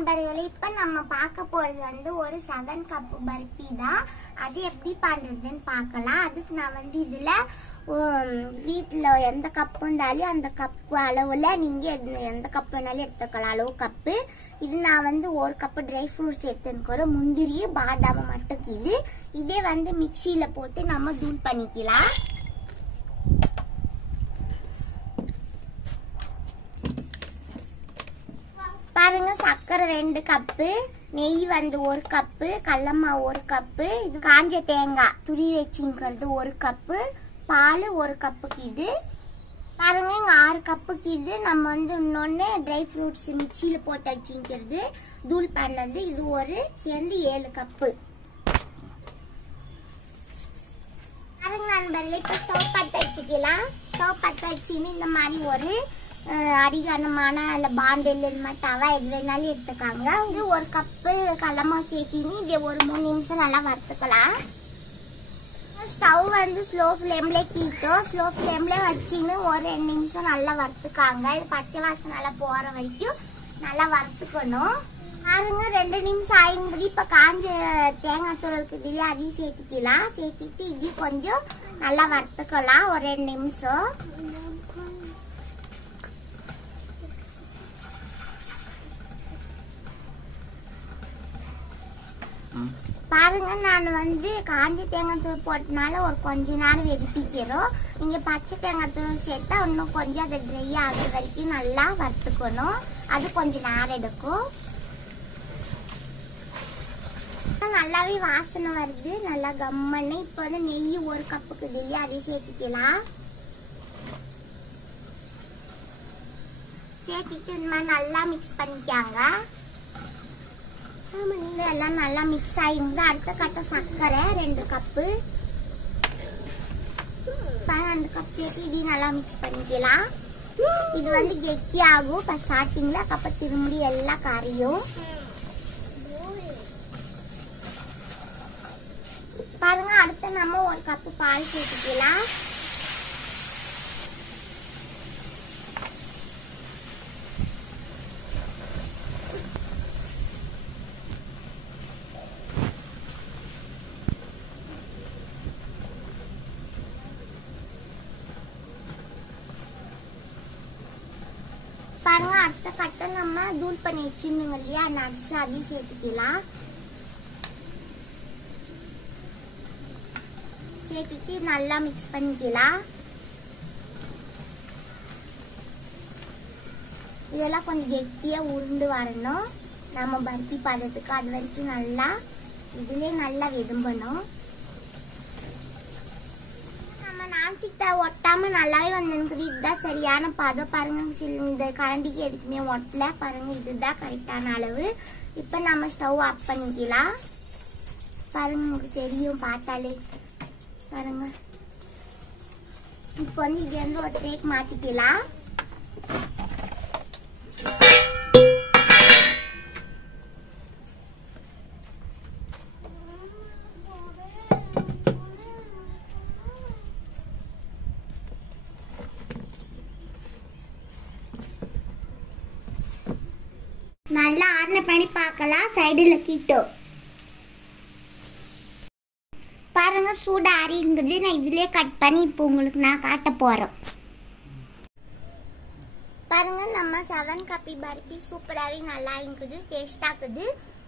நண்பர்களே, இப்ப நம்ம பார்க்க போறது வந்து ஒரு 7 கப் பர்பி தான். அது எப்படி பண்றதுன்னு பார்க்கலாம். அதுக்கு நான் இதுல வீட்டுல எந்த கப்பு இருந்தாலும் அந்த கப்பு அளவுல நீங்க எந்த கப் வேணாலும் எடுத்துக்கலாம். அளவு கப்பு. இது நான் 1 கப் ட்ரை ஃப்ரூட்ஸ் எடுத்துக்கிறோம். முந்திரி பாதாம் மட்டும் இதே மிக்சியில போட்டு நம்ம தூள் பண்ணிக்கலாம். பாருங்க, சக்கரை 2 கப்பு, நெய் 1 கப்பு, கடலமாவு 1 கப்பு, இது காஞ்ச தேங்காய் துரி வச்சுங்கிறது 1 கப்பு, பால் 1 கப்புக்கு இது. பாருங்க, இங்க 6 கப்புக்கு இது நம்ம இன்னொன்னு ட்ரை ஃப்ரூட்ஸ் மிக்சியில போட்டு வச்சுங்கிறது தூள் பண்ணது. இது ஒரு சேர்ந்து 7 கப்பு. பாருங்க நண்பர்களே, இப்ப ஸ்டவ் பற்ற வச்சுக்கலாம். ஸ்டவ் பற்ற வச்சுன்னு இந்த மாதிரி ஒரு அடிகனமான பாண்டில் இந்த மாதிரி தவா எது வேணாலும் எடுத்துக்காங்க. இது 1 கப்பு கடலமாவு சேர்த்தின்னு இதை ஒரு 3 நிமிஷம் நல்லா வறுத்துக்கலாம். ஸ்டவ் ஸ்லோ ஃப்ளேம்ல கீட்டோம். ஸ்லோ ஃப்ளேம்ல வச்சுன்னு ஒரு 2 நிமிஷம் நல்லா வறுத்துக்காங்க. பச்சை வாசனை நல்லா போற வரைக்கும் நல்லா வறுத்துக்கணும். பாருங்க, 2 நிமிஷம் ஆயிடும்போது இப்ப காஞ்ச தேங்காய் துறவுக்கு இதுல அதையும் சேர்த்துக்கலாம். சேர்த்துட்டு இது கொஞ்சம் நல்லா வறுத்துக்கலாம் ஒரு 2 நிமிஷம். பாருங்க, நான் காஞ்சி தேங்காய் தூள் போட்டனால ஒரு கொஞ்ச நேரம் வெடிக்கிறோம். நீங்க பச்சை தேங்காய் தூள் சேர்த்தா இன்னும் கொஞ்சம் அதை ட்ரை ஆகுற வரைக்கும் நல்லா வறுத்துக்கணும். அது கொஞ்சம் நேரம் எடுக்கும். நல்லாவே வாசனை வருது, நல்லா கம்மன்னு. இப்போ நெய் 1 கப்புக்கு இல்லையா, அதை சேர்த்துக்கலாம். சேர்த்துட்டு இந்த மாதிரி நல்லா மிக்ஸ் பண்ணிக்காங்க. எல்லாம் நல்லா மிக்ஸ் ஆகிருந்து. அடுத்த கட்ட சர்க்கரை 2 கப்பு, 2 கப் சேர்த்து இதையும் நல்லா மிக்ஸ் பண்ணிக்கலாம். இது கெட்டி ஆகும் இப்போ ஸ்டார்டிங்ல. கப்ப திரும்பி எல்லாம் கரையும். பாருங்க, அடுத்து நம்ம 1 கப்பு பால் சேர்த்துக்கலாம். பாருங்க, அடுத்த கட்டை நம்ம தூள் பண்ணி வச்சிருந்தோங்க இல்லையா, நட்ஸ் அதையும் சேர்த்துக்கலாம். சேர்த்துட்டு நல்லா மிக்ஸ் பண்ணிக்கலாம். இதெல்லாம் கொஞ்சம் கெட்டியா உருண்டு வரணும் நம்ம பர்பி பதத்துக்கு. அது வரைக்கும் நல்லா இதுலயே நல்லா விரும்பணும். நான்கிட்ட ஒட்டாம நல்லாவே வந்துருக்குது. இதுதான் சரியான பதம். பாருங்க, இந்த கரண்டிக்கு எதுக்குமே ஒட்டல. பாருங்க, இதுதான் கரெக்டான அளவு. இப்ப நம்ம ஸ்டவ் ஆஃப் பண்ணிக்கலாம். பாருங்க, உங்களுக்கு தெரியும் பார்த்தாலே. பாருங்க, இப்போ இது ஒரு ட்ரேக்கு மாத்திக்கலாம். நல்லா ஆறின பண்ணி பார்க்கலாம். சைடுல கீட்டோ பாருங்க, சூடு ஆறிங்குது. நான் இதுலயே கட் பண்ணி இப்போ உங்களுக்கு நான் காட்ட போறேன். பாருங்க, நம்ம 7 கப் பர்பி சூப்பராகவே நல்லா இருக்குது, டேஸ்டா இருக்குது.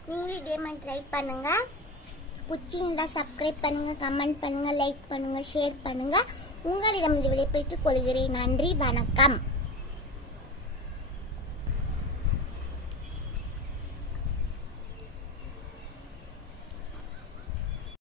நீங்களும் இதே மாதிரி ட்ரை பண்ணுங்க. பிடிச்சிருந்தா சப்ஸ்கிரைப் பண்ணுங்க, கமெண்ட் பண்ணுங்க, லைக் பண்ணுங்க, ஷேர் பண்ணுங்க. உங்களிடம் இது விடைபெற்றுக் கொள்கிறேன். நன்றி, வணக்கம்.